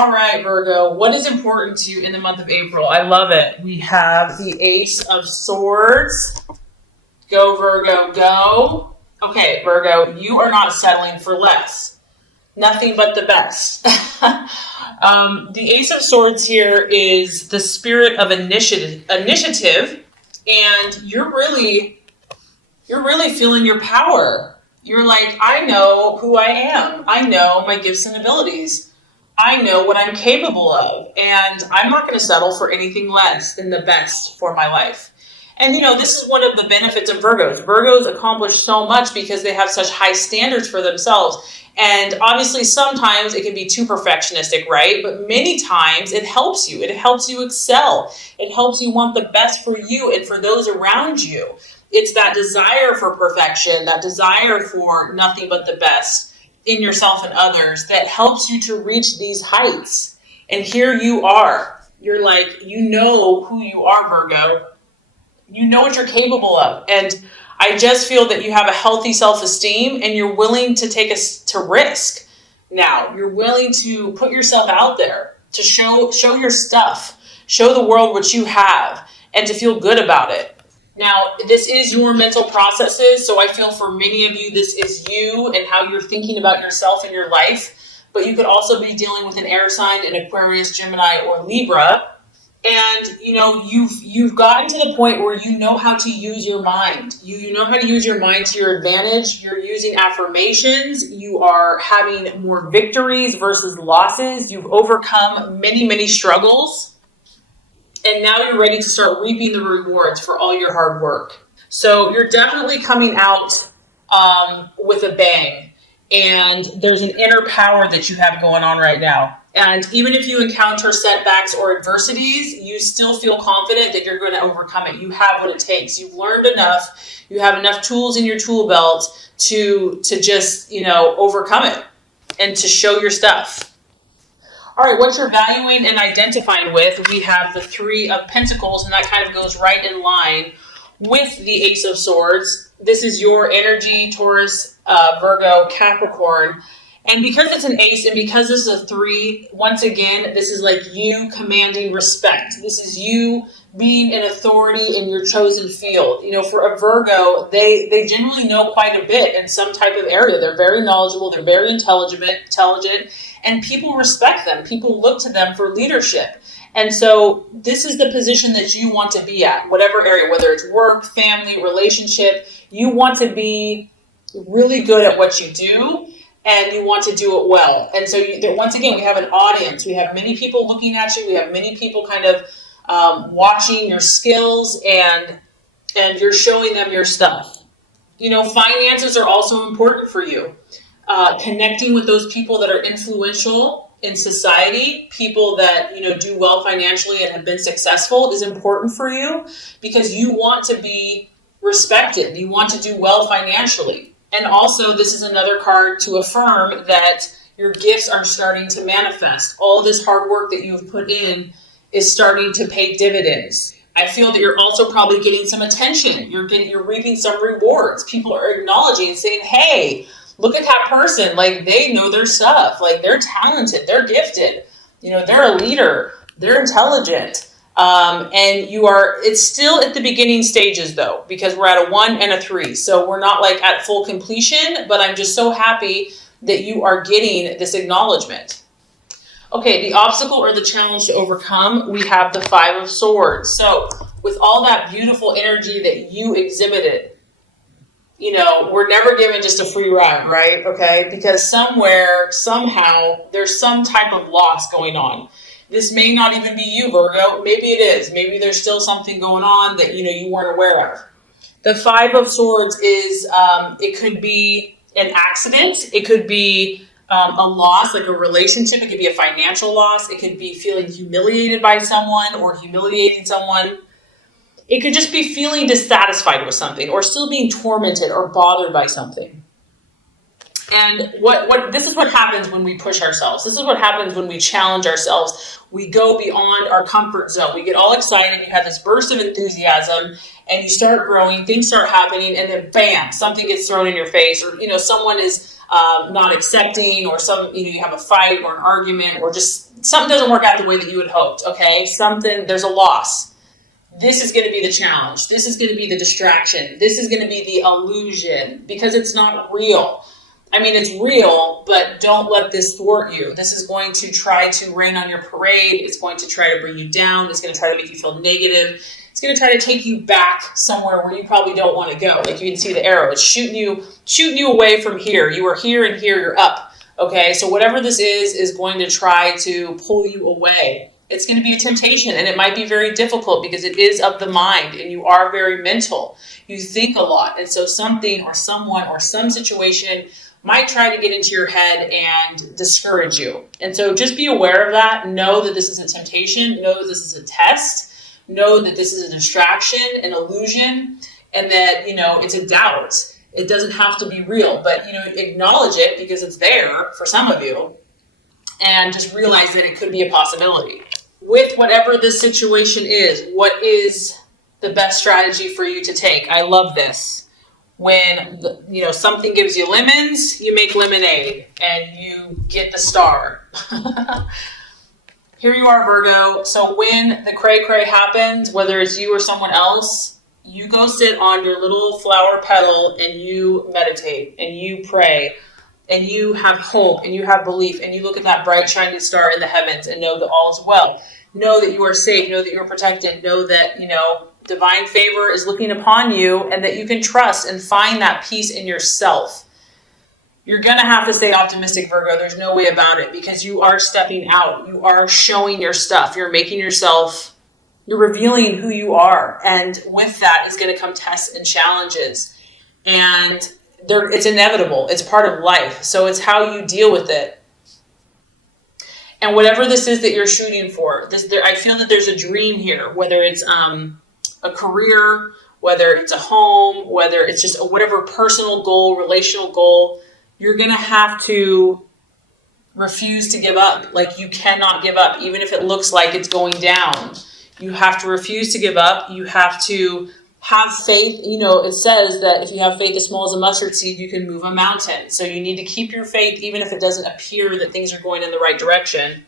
All right, Virgo, what is important to you in the month of April? I love it. We have the Ace of Swords. Go, Virgo, go. Okay, Virgo, you are not settling for less. Nothing but the best. The Ace of Swords here is the spirit of initiative, and you're really feeling your power. You're like, I know who I am. I know my gifts and abilities. I know what I'm capable of, and I'm not going to settle for anything less than the best for my life. And, this is one of the benefits of Virgos. Virgos accomplish so much because they have such high standards for themselves. And obviously, sometimes it can be too perfectionistic, right? But many times it helps you. It helps you excel. It helps you want the best for you and for those around you. It's that desire for perfection, that desire for nothing but the best in yourself and others that helps you to reach these heights. And here you are. You're like, you know who you are, Virgo. You know what you're capable of. And I just feel that you have a healthy self-esteem and you're willing to take to risk. Now, you're willing to put yourself out there, to show your stuff, show the world what you have, and to feel good about it. Now, this is your mental processes, so I feel for many of you, this is you and how you're thinking about yourself and your life. But you could also be dealing with an air sign, an Aquarius, Gemini, or Libra. And, you've gotten to the point where you know how to use your mind. You know how to use your mind to your advantage. You're using affirmations. You are having more victories versus losses. You've overcome many, many struggles. And now you're ready to start reaping the rewards for all your hard work. So you're definitely coming out with a bang. And there's an inner power that you have going on right now. And even if you encounter setbacks or adversities, you still feel confident that you're going to overcome it. You have what it takes. You've learned enough. You have enough tools in your tool belt to just, overcome it and to show your stuff. All right, what you're valuing and identifying with, we have the Three of Pentacles, and that kind of goes right in line with the Ace of Swords. This is your energy, Taurus, Virgo, Capricorn. And because it's an ace and because this is a 3, once again, this is like you commanding respect. This is you being an authority in your chosen field. For a Virgo, they generally know quite a bit in some type of area. They're very knowledgeable. They're very intelligent, and people respect them. People look to them for leadership. And so this is the position that you want to be at, whatever area, whether it's work, family, relationship. You want to be really good at what you do. And you want to do it well. And so once again, we have an audience. We have many people looking at you. We have many people kind of watching your skills, and you're showing them your stuff. Finances are also important for you. Connecting with those people that are influential in society, people that, do well financially and have been successful is important for you because you want to be respected. You want to do well financially. And also, this is another card to affirm that your gifts are starting to manifest. All this hard work that you've put in is starting to pay dividends. I feel that you're also probably getting some attention. You're reaping some rewards. People are acknowledging and saying, hey, look at that person. Like, they know their stuff. Like, they're talented. They're gifted. They're a leader. They're intelligent. And it's still at the beginning stages though, because we're at a 1 and a 3. So we're not like at full completion, but I'm just so happy that you are getting this acknowledgement. Okay, the obstacle or the challenge to overcome, we have the 5 of Swords. So with all that beautiful energy that you exhibited, we're never given just a free ride, right? Okay, because somewhere, somehow, there's some type of loss going on. This may not even be you, Virgo. Maybe it is. Maybe there's still something going on that, you weren't aware of. The 5 of Swords is, it could be an accident. It could be a loss, like a relationship. It could be a financial loss. It could be feeling humiliated by someone or humiliating someone. It could just be feeling dissatisfied with something or still being tormented or bothered by something. And this is what happens when we push ourselves. This is what happens when we challenge ourselves. We go beyond our comfort zone. We get all excited. You have this burst of enthusiasm and you start growing. Things start happening and then bam, something gets thrown in your face, or, someone is not accepting, or you have a fight or an argument, or just, something doesn't work out the way that you had hoped, okay? There's a loss. This is going to be the challenge. This is going to be the distraction. This is going to be the illusion, because it's not real. I mean, it's real, but don't let this thwart you. This is going to try to rain on your parade. It's going to try to bring you down. It's going to try to make you feel negative. It's going to try to take you back somewhere where you probably don't want to go. Like, you can see the arrow. It's shooting you away from here. You are here, and here you're up. Okay, so whatever this is going to try to pull you away. It's going to be a temptation, and it might be very difficult because it is of the mind, and you are very mental. You think a lot, and so something or someone or some situation might try to get into your head and discourage you. And so just be aware of that. Know that this is a temptation. Know that this is a test. Know that this is a distraction, an illusion, and that, it's a doubt. It doesn't have to be real, but, acknowledge it because it's there for some of you, and just realize that it could be a possibility. With whatever the situation is, what is the best strategy for you to take? I love this. When, something gives you lemons, you make lemonade and you get the star. Here you are, Virgo. So when the cray-cray happens, whether it's you or someone else, you go sit on your little flower petal and you meditate and you pray and you have hope and you have belief and you look at that bright shining star in the heavens and know that all is well. Know that you are safe. Know that you're protected. Know that, divine favor is looking upon you and that you can trust and find that peace in yourself. You're going to have to stay optimistic, Virgo. There's no way about it, because you are stepping out. You are showing your stuff. You're revealing who you are. And with that is going to come tests and challenges. And it's inevitable. It's part of life. So it's how you deal with it. And whatever this is that you're shooting for, I feel that there's a dream here, whether it's a career, whether it's a home, whether it's just whatever personal goal, relational goal, you're going to have to refuse to give up. Like, you cannot give up, even if it looks like it's going down. You have to refuse to give up. You have to have faith. It says that if you have faith as small as a mustard seed, you can move a mountain. So you need to keep your faith, even if it doesn't appear that things are going in the right direction,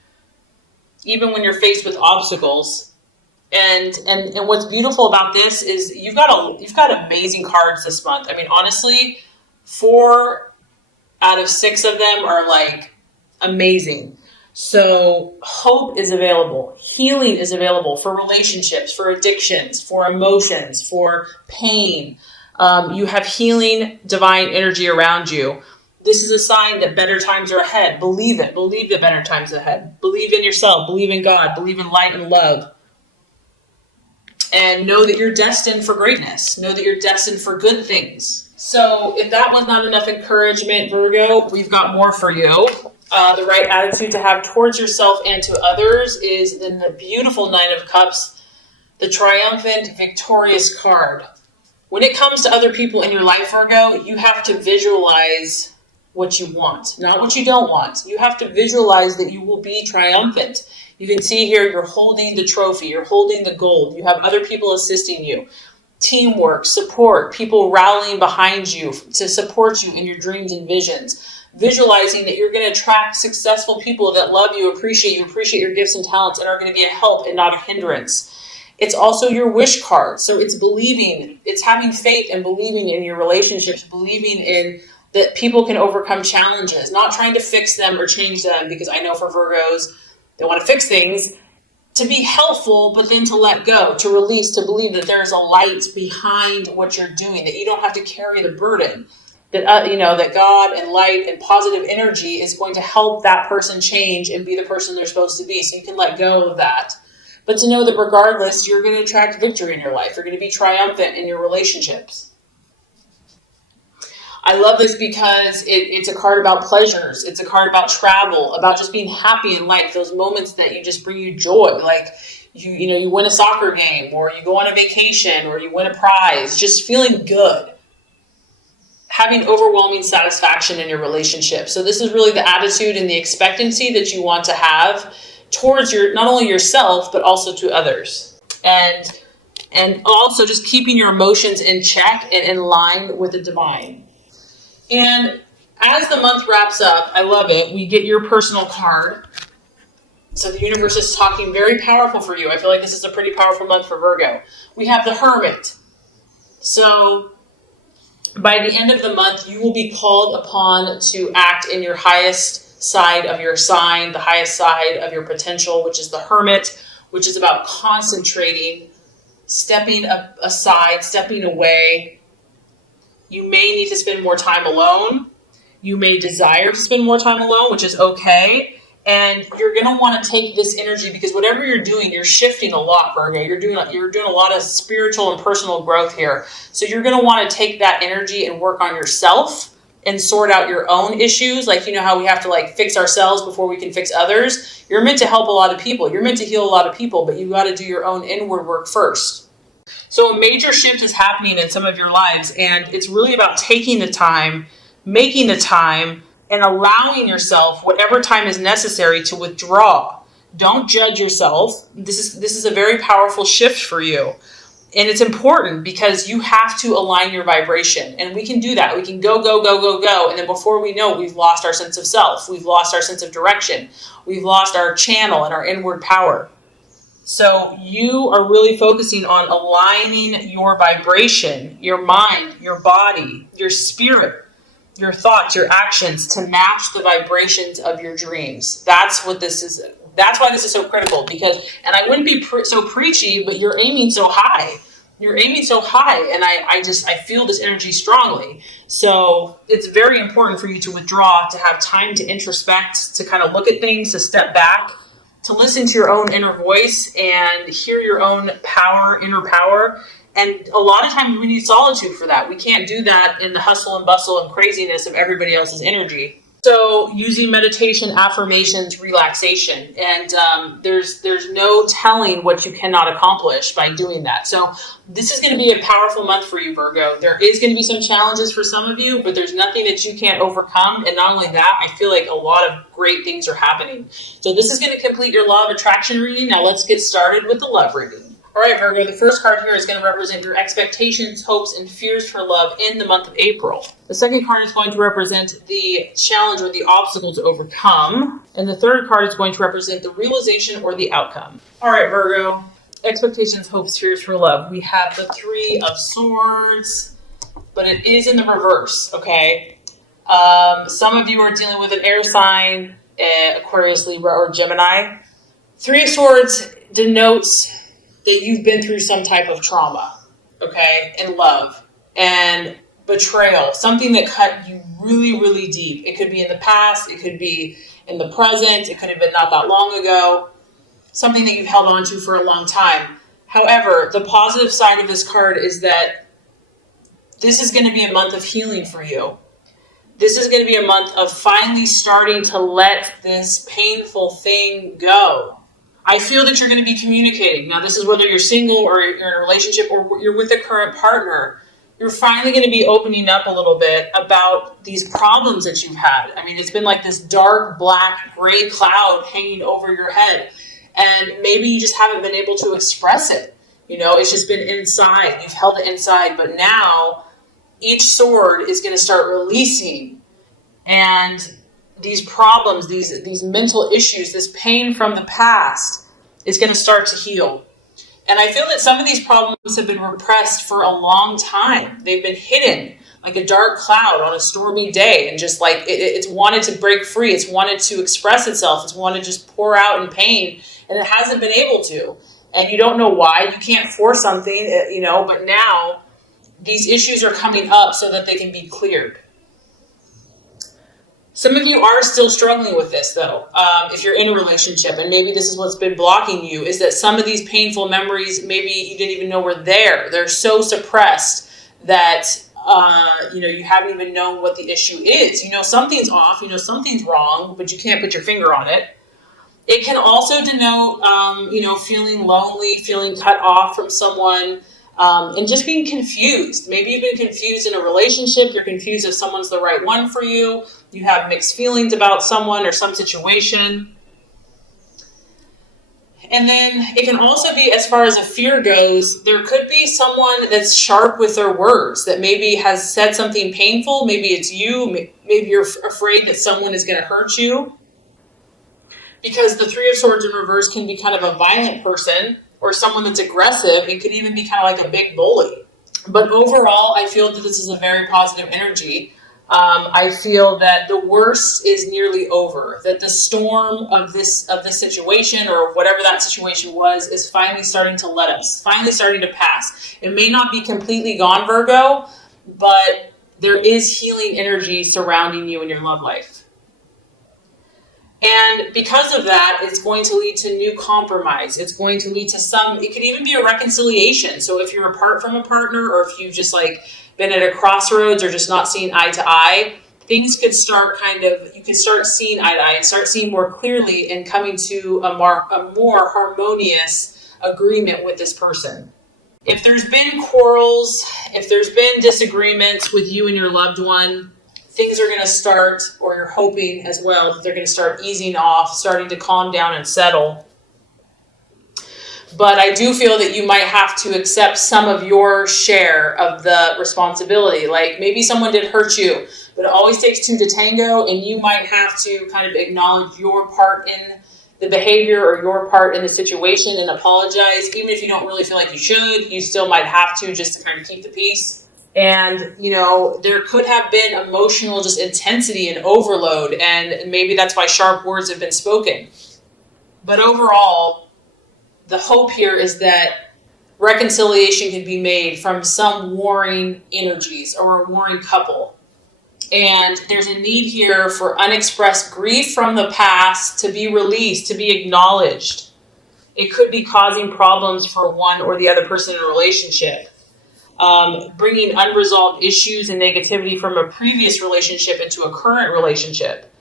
even when you're faced with obstacles. And what's beautiful about this is you've got amazing cards this month. I mean, honestly, 4 out of 6 of them are like amazing. So hope is available. Healing is available for relationships, for addictions, for emotions, for pain. You have healing divine energy around you. This is a sign that better times are ahead. Believe it. Believe that better times are ahead. Believe in yourself. Believe in God. Believe in light and love. And know that you're destined for greatness. Know that you're destined for good things. So if that was not enough encouragement, Virgo, we've got more for you. The right attitude to have towards yourself and to others is in the beautiful Nine of Cups, the triumphant, victorious card. When it comes to other people in your life, Virgo, you have to visualize what you want, not what you don't want. You have to visualize that you will be triumphant. You can see here you're holding the trophy, you're holding the gold, you have other people assisting you. Teamwork, support, people rallying behind you to support you in your dreams and visions. Visualizing that you're going to attract successful people that love you, appreciate your gifts and talents, and are going to be a help and not a hindrance. It's also your wish card. So it's believing, it's having faith and believing in your relationships, believing in that people can overcome challenges, not trying to fix them or change them, because I know for Virgos, they want to fix things, to be helpful, but then to let go, to release, to believe that there's a light behind what you're doing, that you don't have to carry the burden, that, that God and light and positive energy is going to help that person change and be the person they're supposed to be. So you can let go of that. But to know that regardless, you're going to attract victory in your life. You're going to be triumphant in your relationships. I love this because it's a card about pleasures. It's a card about travel, about just being happy in life. Those moments that you just bring you joy, like you win a soccer game, or you go on a vacation, or you win a prize. Just feeling good, having overwhelming satisfaction in your relationship. So this is really the attitude and the expectancy that you want to have towards not only yourself but also to others, and also just keeping your emotions in check and in line with the divine. And as the month wraps up, I love it, we get your personal card. So the universe is talking very powerful for you. I feel like this is a pretty powerful month for Virgo. We have the Hermit. So by the end of the month, you will be called upon to act in your highest side of your sign, the highest side of your potential, which is the Hermit, which is about concentrating, stepping aside, stepping away. You may need to spend more time alone. You may desire to spend more time alone, which is okay. And you're going to want to take this energy because whatever you're doing, you're shifting a lot, Virgo. You're doing a lot of spiritual and personal growth here. So you're going to want to take that energy and work on yourself and sort out your own issues. Like, you know how we have to like fix ourselves before we can fix others? You're meant to help a lot of people. You're meant to heal a lot of people, but you got to do your own inward work first. So a major shift is happening in some of your lives, and it's really about taking the time, making the time, and allowing yourself whatever time is necessary to withdraw. Don't judge yourself. This is a very powerful shift for you. And it's important because you have to align your vibration. And we can do that. We can go. And then before we know, we've lost our sense of self. We've lost our sense of direction. We've lost our channel and our inward power. So you are really focusing on aligning your vibration, your mind, your body, your spirit, your thoughts, your actions to match the vibrations of your dreams. That's what this is. That's why this is so critical because, and I wouldn't be so preachy, but you're aiming so high. You're aiming so high. And I feel this energy strongly. So it's very important for you to withdraw, to have time to introspect, to kind of look at things, to step back, to listen to your own inner voice and hear your own power, inner power. And a lot of times we need solitude for that. We can't do that in the hustle and bustle and craziness of everybody else's energy. So using meditation, affirmations, relaxation, and there's no telling what you cannot accomplish by doing that. So this is going to be a powerful month for you, Virgo. There is going to be some challenges for some of you, but there's nothing that you can't overcome. And not only that, I feel like a lot of great things are happening. So this is going to complete your law of attraction reading. Now let's get started with the love reading. All right, Virgo, the first card here is going to represent your expectations, hopes, and fears for love in the month of April. The second card is going to represent the challenge or the obstacle to overcome. And the third card is going to represent the realization or the outcome. All right, Virgo, expectations, hopes, fears for love. We have the Three of Swords, but it is in the reverse, okay? Some of you are dealing with an air sign, Aquarius, Libra, or Gemini. Three of Swords denotes that you've been through some type of trauma, okay, and love and betrayal, something that cut you really, really deep. It could be in the past, it could be in the present, it could have been not that long ago, something that you've held on to for a long time. However, the positive side of this card is that this is going to be a month of healing for you. This is going to be a month of finally starting to let this painful thing go. I feel that you're going to be communicating. Now, this is whether you're single or you're in a relationship or you're with a current partner. You're finally going to be opening up a little bit about these problems that you've had. I mean, it's been like this dark, black, gray cloud hanging over your head. And maybe you just haven't been able to express it. You know, it's just been inside. You've held it inside. But now, each sword is going to start releasing. And these problems, these mental issues, this pain from the past is going to start to heal. And I feel that some of these problems have been repressed for a long time. They've been hidden like a dark cloud on a stormy day, and just like it's wanted to break free. It's wanted to express itself. It's wanted to just pour out in pain, and it hasn't been able to. And you don't know why. You can't force something, you know, but now these issues are coming up so that they can be cleared. Some of you are still struggling with this, though, if you're in a relationship, and maybe this is what's been blocking you, is that some of these painful memories, maybe you didn't even know were there. They're so suppressed that, you haven't even known what the issue is. You know, something's off, you know, something's wrong, but you can't put your finger on it. It can also denote, feeling lonely, feeling cut off from someone, and just being confused. Maybe you've been confused in a relationship. You're confused if someone's the right one for you. You have mixed feelings about someone or some situation. And then it can also be, as far as a fear goes, there could be someone that's sharp with their words, that maybe has said something painful. Maybe it's you. Maybe you're afraid that someone is going to hurt you. because the Three of Swords in reverse can be kind of a violent person or someone that's aggressive. It could even be kind of like a big bully. But overall, I feel that this is a very positive energy. I feel that the worst is nearly over, that the storm of this situation or whatever that situation was is finally starting to let us, finally starting to pass. It may not be completely gone, Virgo, but there is healing energy surrounding you in your love life. And because of that, it's going to lead to new compromise. It's going to lead to it could even be a reconciliation. So if you're apart from a partner, or if you've just like been at a crossroads or just not seeing eye to eye, things could start you could start seeing eye to eye and start seeing more clearly and coming to a more harmonious agreement with this person. If there's been quarrels, if there's been disagreements with you and your loved one, things are going to start, or you're hoping as well, that they're going to start easing off, starting to calm down and settle. But I do feel that you might have to accept some of your share of the responsibility. Like maybe someone did hurt you, but it always takes two to tango, and you might have to kind of acknowledge your part in the behavior or your part in the situation and apologize. Even if you don't really feel like you should, you still might have to, just to kind of keep the peace. And, there could have been emotional just intensity and overload, and maybe that's why sharp words have been spoken. But overall, the hope here is that reconciliation can be made from some warring energies or a warring couple. And there's a need here for unexpressed grief from the past to be released, to be acknowledged. It could be causing problems for one or the other person in a relationship. Bringing unresolved issues and negativity from a previous relationship into a current relationship.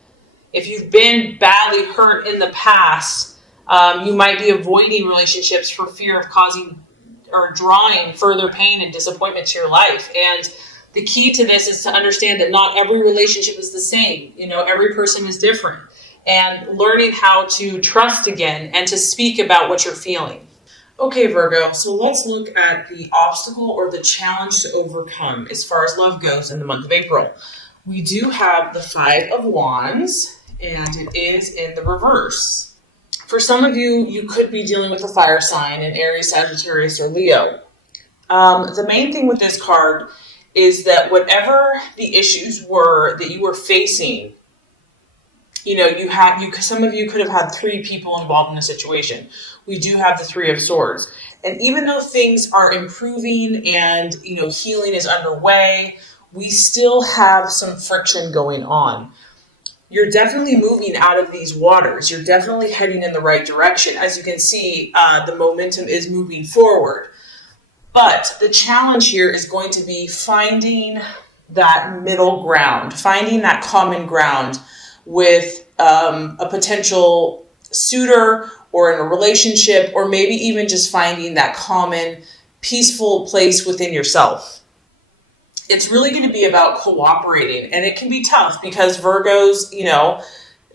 If you've been badly hurt in the past, you might be avoiding relationships for fear of causing or drawing further pain and disappointment to your life. And the key to this is to understand that not every relationship is the same. Every person is different. And learning how to trust again and to speak about what you're feeling. Okay, Virgo, so let's look at the obstacle or the challenge to overcome as far as love goes in the month of April. We do have the Five of Wands, and it is in the reverse. For some of you, you could be dealing with a fire sign in Aries, Sagittarius, or Leo. The main thing with this card is that whatever the issues were that you were facing, some of you could have had three people involved in a situation. We do have the Three of Swords. And even though things are improving and, healing is underway, we still have some friction going on. You're definitely moving out of these waters. You're definitely heading in the right direction. As you can see, the momentum is moving forward. But the challenge here is going to be finding that middle ground, finding that common ground with a potential suitor or in a relationship, or maybe even just finding that common, peaceful place within yourself. It's really going to be about cooperating, and it can be tough because Virgos,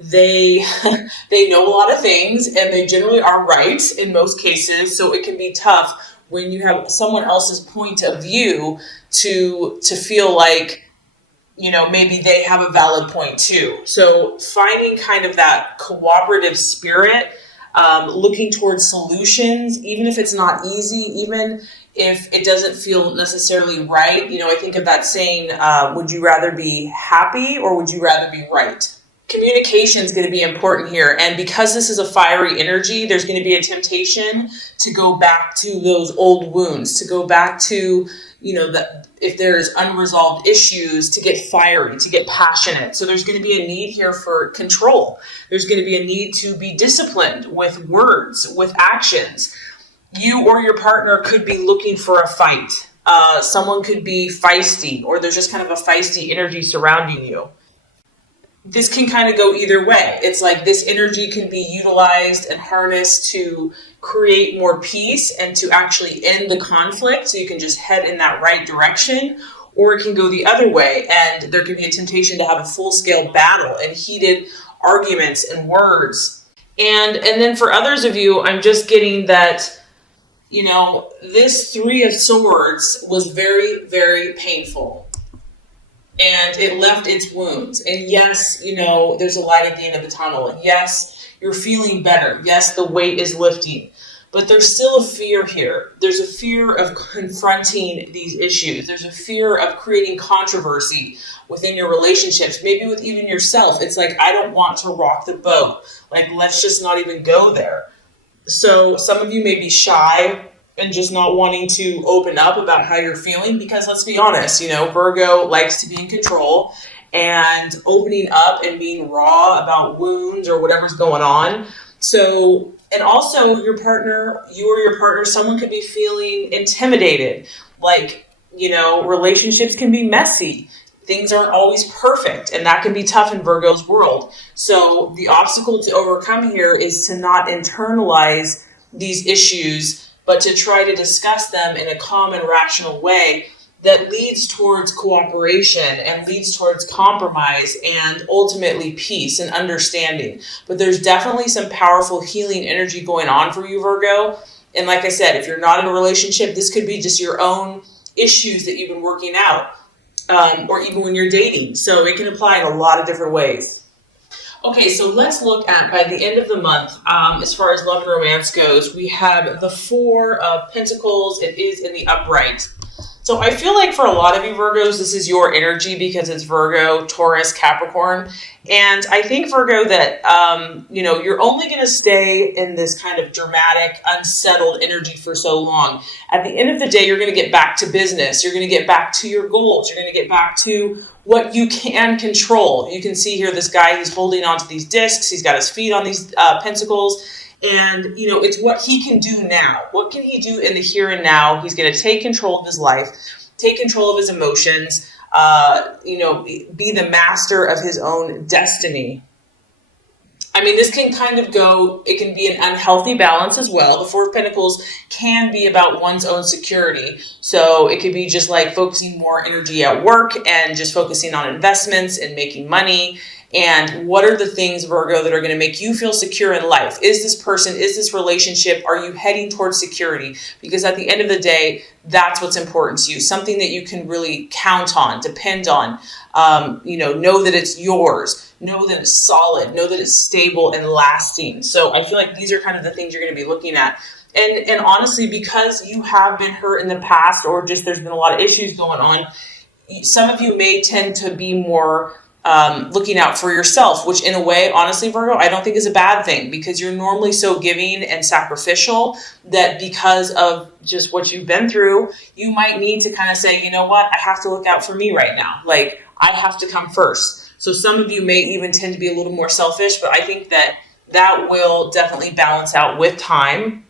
they know a lot of things, and they generally are right in most cases. So it can be tough when you have someone else's point of view to feel like, maybe they have a valid point too. So finding kind of that cooperative spirit, looking towards solutions, even if it's not easy, even if it doesn't feel necessarily right. I think of that saying, would you rather be happy or would you rather be right? Communication is going to be important here. And because this is a fiery energy, there's going to be a temptation to go back to those old wounds, to go back to, if there's unresolved issues, to get fiery, to get passionate. So there's going to be a need here for control. There's going to be a need to be disciplined with words, with actions. You or your partner could be looking for a fight. Someone could be feisty, or there's just kind of a feisty energy surrounding you. This can kind of go either way. It's like this energy can be utilized and harnessed to create more peace and to actually end the conflict, so you can just head in that right direction, or it can go the other way and there can be a temptation to have a full-scale battle and heated arguments and words. And then for others of you, I'm just getting that, this Three of Swords was very, very painful. And it left its wounds. And yes, there's a light at the end of the tunnel. And yes, You're feeling better. Yes, the weight is lifting. But there's still a fear here. There's a fear of confronting these issues. There's a fear of creating controversy within your relationships, maybe with even yourself. It's like, I don't want to rock the boat. Like, let's just not even go there. So some of you may be shy and just not wanting to open up about how you're feeling because, let's be honest, Virgo likes to be in control, and opening up and being raw about wounds or whatever's going on. So, and also your partner, you or your partner, someone could be feeling intimidated. Like, relationships can be messy. Things aren't always perfect, and that can be tough in Virgo's world. So the obstacle to overcome here is to not internalize these issues, but to try to discuss them in a calm and rational way that leads towards cooperation and leads towards compromise and ultimately peace and understanding. But there's definitely some powerful healing energy going on for you, Virgo. And like I said, if you're not in a relationship, this could be just your own issues that you've been working out, or even when you're dating. So it can apply in a lot of different ways. Okay, so let's look at, by the end of the month, as far as love and romance goes, we have the Four of Pentacles. It is in the upright. So I feel like for a lot of you Virgos, this is your energy because it's Virgo, Taurus, Capricorn. And I think, Virgo, that, you're only going to stay in this kind of dramatic, unsettled energy for so long. At the end of the day, you're going to get back to business. You're going to get back to your goals. You're going to get back to what you can control. You can see here this guy, he's holding onto these discs. He's got his feet on these pentacles. And, it's what he can do now. What can he do in the here and now? He's going to take control of his life, take control of his emotions, be the master of his own destiny. I mean, this can kind of go, it can be an unhealthy balance as well. The Four of Pentacles can be about one's own security. So it could be just like focusing more energy at work and just focusing on investments and making money. And what are the things, Virgo, that are going to make you feel secure in life? Is this person, is this relationship, are you heading towards security? Because at the end of the day, that's what's important to you. Something that you can really count on, depend on, know that it's yours, know that it's solid, know that it's stable and lasting. So I feel like these are kind of the things you're going to be looking at. And honestly, because you have been hurt in the past, or just there's been a lot of issues going on, some of you may tend to be more looking out for yourself, which in a way, honestly, Virgo, I don't think is a bad thing, because you're normally so giving and sacrificial that because of just what you've been through, you might need to kind of say, you know what, I have to look out for me right now. Like, I have to come first. So some of you may even tend to be a little more selfish, but I think that will definitely balance out with time.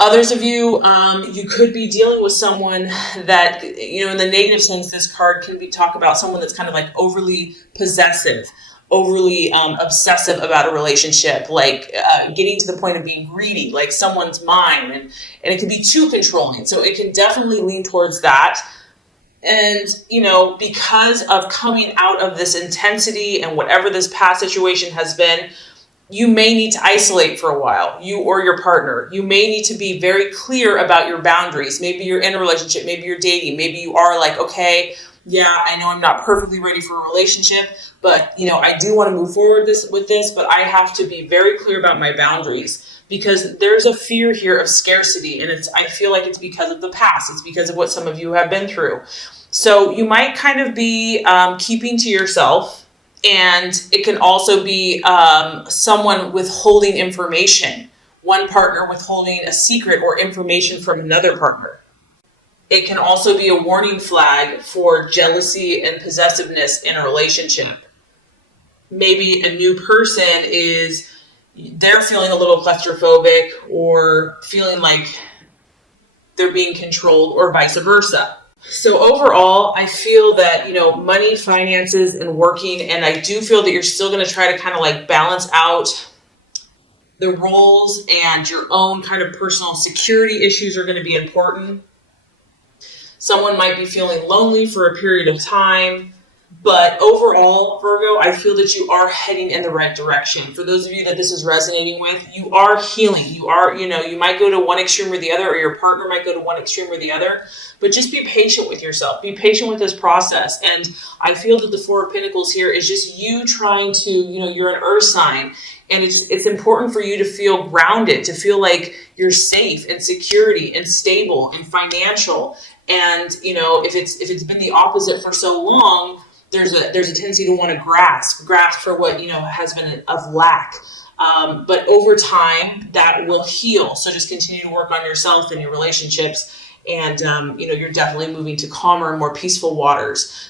Others of you, you could be dealing with someone that, in the negative sense, this card can be talk about someone that's kind of like overly possessive, overly obsessive about a relationship, like getting to the point of being greedy, like someone's mine, and it can be too controlling. So it can definitely lean towards that. And, because of coming out of this intensity and whatever this past situation has been, you may need to isolate for a while, you or your partner. You may need to be very clear about your boundaries. Maybe you're in a relationship, maybe you're dating, maybe you are like, okay, yeah, I know I'm not perfectly ready for a relationship, but, I do want to move forward with this, but I have to be very clear about my boundaries, because there's a fear here of scarcity, and I feel like it's because of the past. It's because of what some of you have been through. So you might kind of be keeping to yourself. And it can also be someone withholding information, one partner withholding a secret or information from another partner. It can also be a warning flag for jealousy and possessiveness in a relationship. Maybe a new person they're feeling a little claustrophobic or feeling like they're being controlled, or vice versa. So overall, I feel that, money, finances, and working, and I do feel that you're still going to try to kind of like balance out the roles, and your own kind of personal security issues are going to be important. Someone might be feeling lonely for a period of time. But overall, Virgo, I feel that you are heading in the right direction. For those of you that this is resonating with, you are healing. You are, you might go to one extreme or the other, or your partner might go to one extreme or the other. But just be patient with yourself. Be patient with this process. And I feel that the Four of Pentacles here is just you trying to, you're an earth sign. And it's important for you to feel grounded, to feel like you're safe and security and stable and financial. And, you know, if it's been the opposite for so long, there's a tendency to want to grasp for what, you know, has been of lack. But over time, that will heal. So just continue to work on yourself and your relationships. And, you know, you're definitely moving to calmer and more peaceful waters.